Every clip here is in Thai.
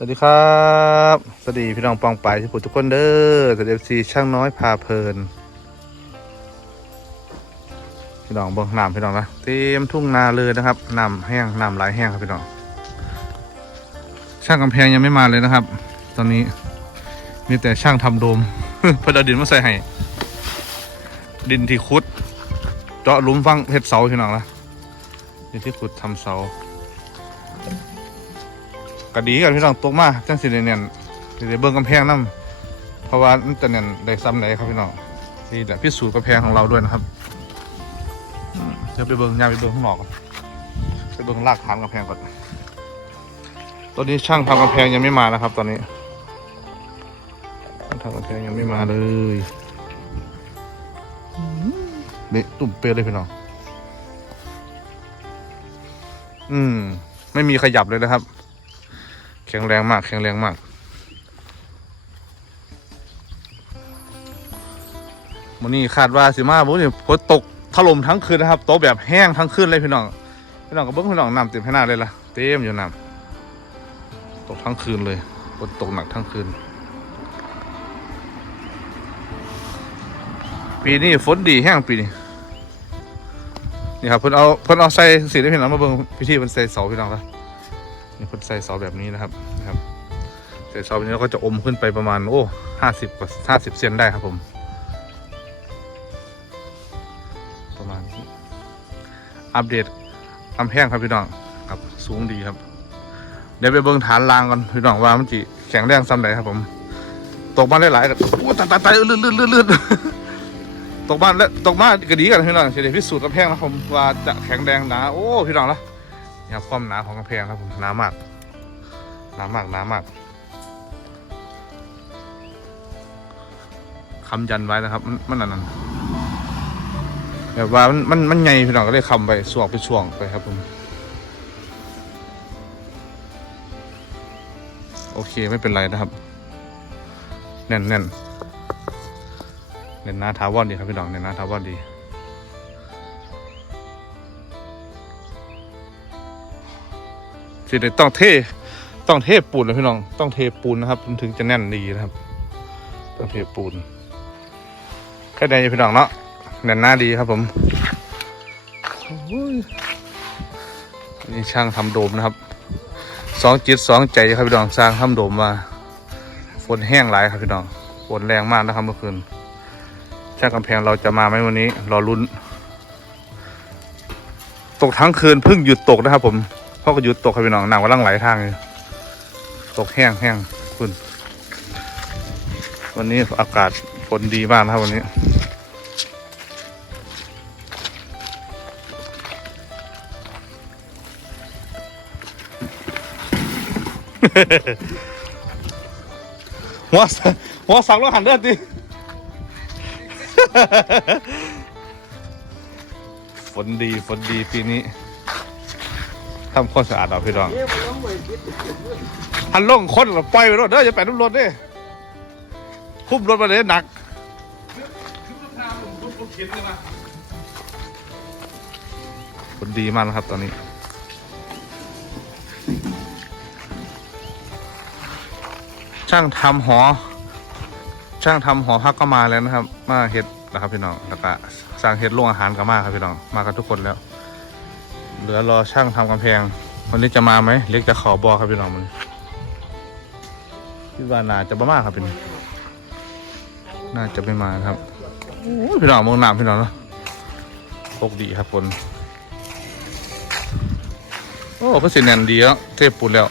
สวัสดีครับ สวัสดีพี่น้องปองปายที่ผู้ทุกคนเด้อสวัสดีซีช่างน้อยพาเพลิน พี่น้องเบิ่งน้ำพี่น้องนะเต็มทุ่งนาเลยนะครับน้ำแห้งน้ำไหลายแห้งครับพี่น้อง ช่างกำแพงยังไม่มาเลยนะครับ ตอนนี้มีแต่ช่างทำโดมเพื่อเอาดินมาใส่ให้ ดินที่ขุด เจาะหลุมฟังเห็ดเสาพี่น้องนะดินที่ขุดทำเสา ก็ดีกันพี่น้องตกมาจังสิเนียนสิได้เบิ่งกำแพงนํเพราะว่ามันจะเนียนได้ซ้ำไหนครับพี่น้องนี่แหละพิสูจน์กำแพงของเราด้วยนะครับเดี๋ยวไปเบิ่งยาไปเบิ่งข้างนอกก่อนไปเบิ่งรากฐานกำแพงก่อนตอนนี้ช่างทำกำแพงยังไม่มานะครับ ตอนนี้ทำกำแพงยังไม่มาเลยอืมเละตุ่มเปรี้ยเลยพี่น้อง อืม ไม่มีขยับเลยนะครับ แข็งแรงมากแข็งแรงมาก วันนี้คาดว่าสิมาบุนี่ฝนตกถล่มทั้งคืนนะครับตกแบบแห้งทั้งคืนเลยพี่น้อง พี่น้องกับเบิ้งพี่น้องน้ำเต็มให้หน้าเลยล่ะ เต็มอยู่น้ำตกทั้งคืนเลยฝนตกหนักทั้งคืน ปีนี้ฝนดีแห้งปีนี้นี่ครับเพิ่นเอาเพิ่นเอาใส่สีได้พี่น้องมาเบิ่งพิธีเพิ่นใส่เสาพี่น้องครับ นี่เพิ่นใส่เสาแบบนี้นะครับนะครับใส่เสาแบบนี้แล้วก็จะอมขึ้นไปประมาณโอ้ห้าสิบกว่าห้าสิบเซนได้ครับผม ประมาณนี้อัปเดตกำแพงครับพี่น้องครับสูงดีครับ เดี๋ยวไปเบิ่งฐานรางกันพี่น้องว่ามันจีแข็งแรงซ้ำใดครับผม ตกบ้านหลายๆกันโอ้ตายตายตายลื่นลื่นลื่นลื่นตกบ้านแล้วตกบ้านก็ดีกันพี่น้องเฉลี่ยพิสูจน์กำแพงนะครับผมว่าจะแข็งแรงหนาโอ้พี่น้องนะ นี่ครับความหนาของกำแพงครับผมหนามากหนามากหนามากคำยันไว้นะครับ มันมันนนั้นแบบว่ามันมันมันใหญ่พี่น้องก็เลยคำไปสวกไปช่วงไปครับผมโอเคไม่เป็นไรนะครับ แน่นแน่นเน่นหนาทาวอนดีครับพี่น้องเน่นหนาทาวอนดี สิต้องเทต้องเทปูนเลยพี่น้อง ต้องเทปูนนะครับมันถึงจะแน่นดีนะครับ ต้องเทปูนแค่ใดพี่น้องเนาะแน่นหน้าดีครับผมนี่ช่างทำโดมนะครับสองจิตสองใจครับพี่น้องสร้างทำโดมมาฝนแห้งหลายครับพี่น้องฝนแรงมากนะครับเมื่อคืนช่างกำแพงเราจะมาไหมวันนี้ รอลุ้น ตกทั้งคืนเพิ่งหยุดตกนะครับผม พ่อก็หยุดตกครับพี่น้องน้ำกำลังไหลทางอยู่ตกแห้งแห้งคุณ วันนี้อากาศฝนดีมากนะครับวันนี้หัวสหัวสักแล้วหันเลือดดิฝนดีฝนดีปีนี้ำความสะอาดเอาพี่น้องหันลงคนปล่อยไปรถเด้ออย่าไปน้ำรถเด้คุ้มรถมาเลยหนักคนดีมากนะครับตอนนี้ช่างทำหอ ช่างทำหอพักก็มาแล้วนะครับ มาเฮ็ดนะครับพี่น้องแล้วก็สร้างเฮ็ดโรงอาหารก็มาครับพี่น้องมากันทุกคนแล้ว เหลือรอช่างทำกำแพงวันนี้จะมาไหมเล็กจะขอบอครับพี่น้องมันคิดว่าน่าจะบ่มาครับพี่น้องน่าจะไม่มาครับพี่น้องมองน้ำพี่น้องเนาะตกดีครับฝนโอ้ก็สิแน่นดีแล้วเทปูนแล้ว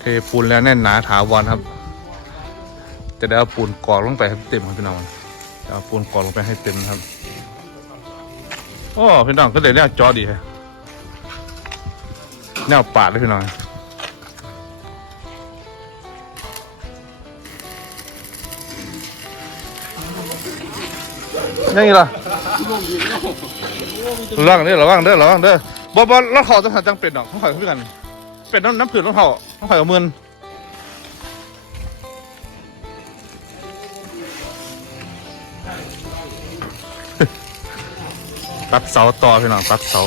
เทปูนแล้วแน่นหนาถาวรครับ จะได้เอาปูนกรอกลงไปให้เต็มครับพี่น้องจะเอาปูนกรอกลงไปให้เต็มนะครับ โอ้พี่น้องก็เลยแนวจอดีฮะแนวปาดเลยพี่น้องยังไงล่ะระวังเด้อระวังเด้อระวังเด้อบ่บ่รถเขาต้องหาจังเป็ดดอกเขาขอยเพี่กันเป็ดน้ำน้ำผืนรถเขาเขาข่อยเอามือน ตัดเสาต่อพี่น้องตัดเสา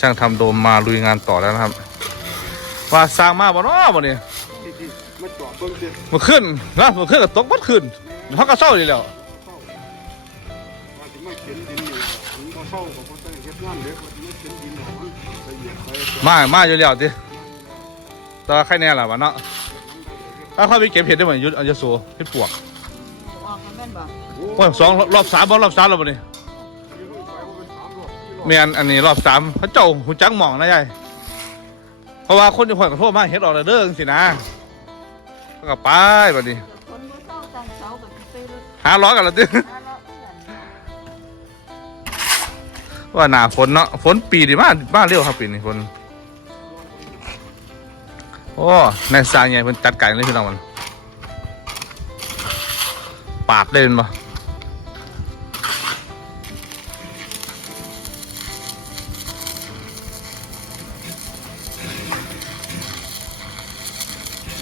ช่างทำโดมมาลุยงานต่อแล้วนะครับโอ้ว่าสร้างมาบ่เนาะบ่นี่มาจอดเบิ่งสิมาขึ้นนะมาขึ้นก็ตกบัดขึ้นเขาก็เศร้าดีแล้วว่าสิมาเขียนดินอยู่ถึงบ่เศร้าก็บ่ได้เฮ็ดงานเด้อว่าสิมาเขียนดินเอามันละเอียดไปมามาอยู่แล้วติแต่ว่าใครแน่ล่ะวะเนาะถ้าเขาไปเก็บเห็ดได้เหมือนยุทธอัญโสเห็ดปวกออกมาแม่นบ่โอ้ยสองรอบสามบ่รอบสามแล้วบ่นี่ เมียนอันนี้รอบสามเขาเจ้าหูจังหมองนะยายเพราะว่าคนจะผ่อนกับโทษมาเห็ดออกแล้วเด้อจังสินะก็กลับไปบัดนี้คนบ่เศร้าตั้งเสาก็ไปรถหาร้อยกันแล้วติหาเลาะเอื้อนว่าหนาฝนเนาะฝนปีดีมากมากเร็วครับปีนี้ฝนโอ้ในสายใหญ่เพิ่นจัดการเลยพี่น้องมันปาดเล่นบ่ใ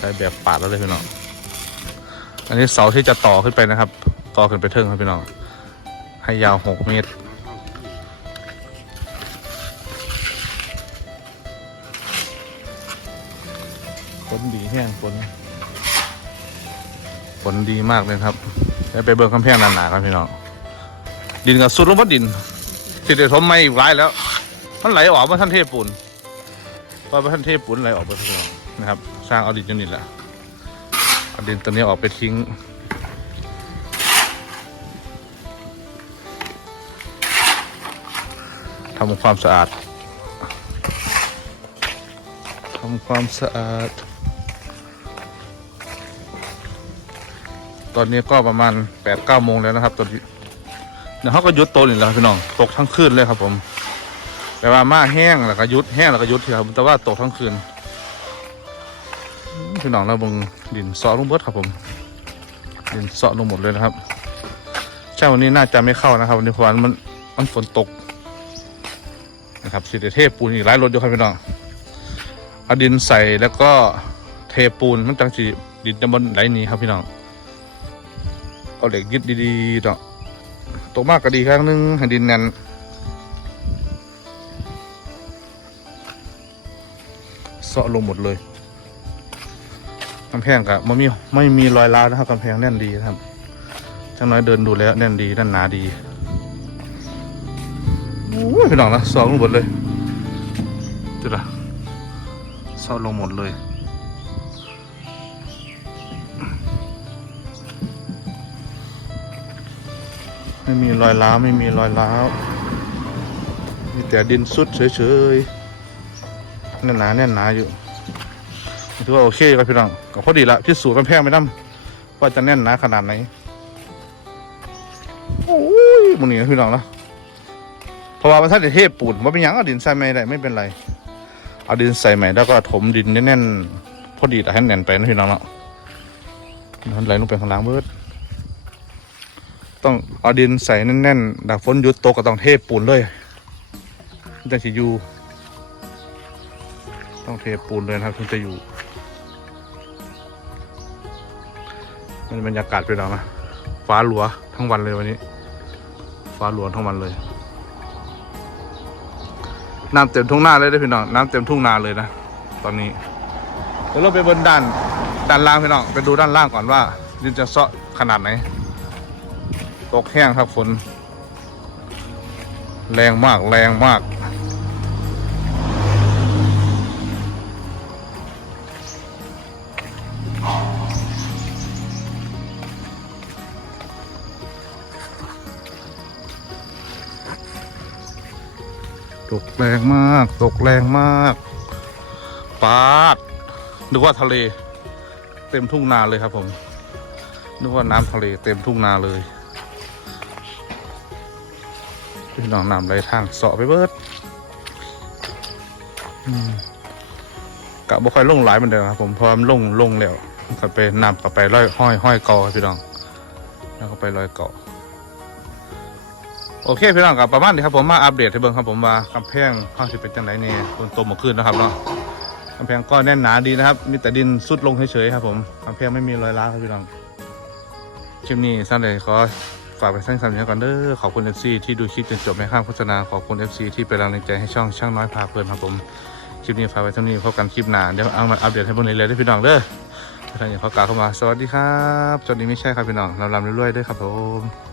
ช้แบบปาดแล้วเลยพี่น้อง อันนี้เสาที่จะต่อขึ้นไปนะครับ ต่อขึ้นไปเทิงครับพี่น้อง ให้ยาวหกเมตรฝนดีแห้งฝนฝนดีมากเลยครับแล้วไปเบิ่งคำแพงหนาๆครับพี่น้อง ดินกับสุดลงพัดดินสิเดทมไม่อีกหลายแล้ว มันไหลออกมาท่านเทพปูนพอมาท่านเทพปูนไหลออกมาพี่น้อง นะครับ สร้างเอดินจนนี่แหละเอาดินตัวนี้ออกไปทิ้ง ทำความสะอาด ทำความสะอาด ตอนนี้ก็ประมาณแปดเก้าโมงแล้วนะครับตอนนี้เดี๋ยวเขาก็ยุดโตนี่แหล้วพี่น้อง ตกทั้งคืนเลยครับผม แต่ว่ามาแห้งแล้วก็ยุดแห้งแล้วก็ยุดเถอครับแต่ว่าตกทั้งคืน พี่น้องเราบึงดินเสาะลงเบิดครับผม ดินเสาะลงหมดเลยนะครับเช้าวันนี้น่าจะไม่เข้านะครับ วันนี้เพราะว่ามันมันฝนตกนะครับสิเดเทพปูนอีกหลายรถอยู่ครับพี่น้องเอาดินใส่แล้วก็เทปูนมันจังสีดินจะบนไหลนี้ครับพี่น้องเอาเหล็กยึดดีๆเนาะตกมากก็ดีครั้งหนึงให้ดินแน่นเสาะลงหมดเลย กำแพงกับไม่มีไม่มีรอยร้าวนะครับกำแพงแน่นดีครับช่างน้อยเดินดูแล้วแน่นดีแน่นหนาดีโอ้ยพี่น้องนะเสาะลงหมดเลยจุดละเศร้าลงหมดเลยไม่มีรอยร้าวไม่มีรอยร้าวมีแต่ดินสุดเฉยๆแน่นหนาแน่นหนาอยู่ ถือว่าโอเคครับพี่น้องก็พอดีละที่สูงกันแพงไม่น้ำว่าจะแน่นหนาขนาดไหนโอ้ยมันนี่นะพี่น้องนะเพราะว่ามันถ้าจะเทปูนว่าเป็นยังเอาดินใส่ไม่ได้ไม่เป็นไร เอาดินใส่ใหม่แล้วก็ถมดินแน่นๆพอดีแต่ให้แน่นไปนะพี่น้องเนาะมันไหลลงไปข้างล่างเบิดต้องเอาดินใส่แน่นๆดักฝนหยุดตกก็ต้องเทปูนเลยมันจะอยู่ ต้องเทปูนเลยนะครับถึงจะอยู่ มันบรรยากาศไปแล้วนะฟ้าหลัวทั้งวันเลยวันนี้ ฟ้าหลวทั้งวันเลยน้ำเต็มทุ่งนาเลยเด้พี่น้องน้ำเต็มทุ่งนาเลยนะตอนนี้เดี๋ยวเราไปบนด้านด้านล่างพี่น้องไปดูด้านล่างก่อนว่าดินจะเซาะขนาดไหนตกแห้งครับฝนแรงมากแรงมาก ตกแรงมาก ตกแรงมากปาดนึกว่าทะเล เต็มทุ่งนาเลยครับ ผมนึกว่าน้ำทะเลเต็มทุ่งนาเลยพี่น้องนำไหลทางเสาะไปเบิดกะบ่ค่อยลงหลายเหมือนเดิมครับ ผมเพราะมันลงลงแล้วก็ไปนำก็ไปร้อยห้อยห้อยเกาครับพี่น้อง แล้วก็ไปร้อยเกาะ โอเคพี่น้องกับประมาณนี้ครับผมมาอัปเดตให้เบิ่งครับผมว่ากำแพงข้างสิเป็นจังไหนนี่ฝนตกเมื่อคืนนะครับเนาะกำแพงก็แน่นหนาดีนะครับ มีแต่ดินสุดลงเฉยๆครับผมกำแพงไม่มีรอยร้าวครับพี่น้องคลิปนี้สั้นเลยขอฝากไปสั้นๆนี้ก่อนเด้อขอบคุณ FC ที่ดูคลิปจนจบในข้างโฆษณาขอบคุณ FC ที่เป็นกำลังใจให้ช่องช่างน้อยพาเพลินครับผมคลิปนี้ฝากไว้เท่านี้พบกันคลิปหน้าเดี๋ยวเอามาอัปเดตให้เบิ่งเลยๆด้วยพี่น้องเด้อท่านอยากขอกล่าวเข้ามาสวัสดีครับสวัสดีไม่ใช่ครับพี่น้องลำลำเรื่อยๆด้วยครับผม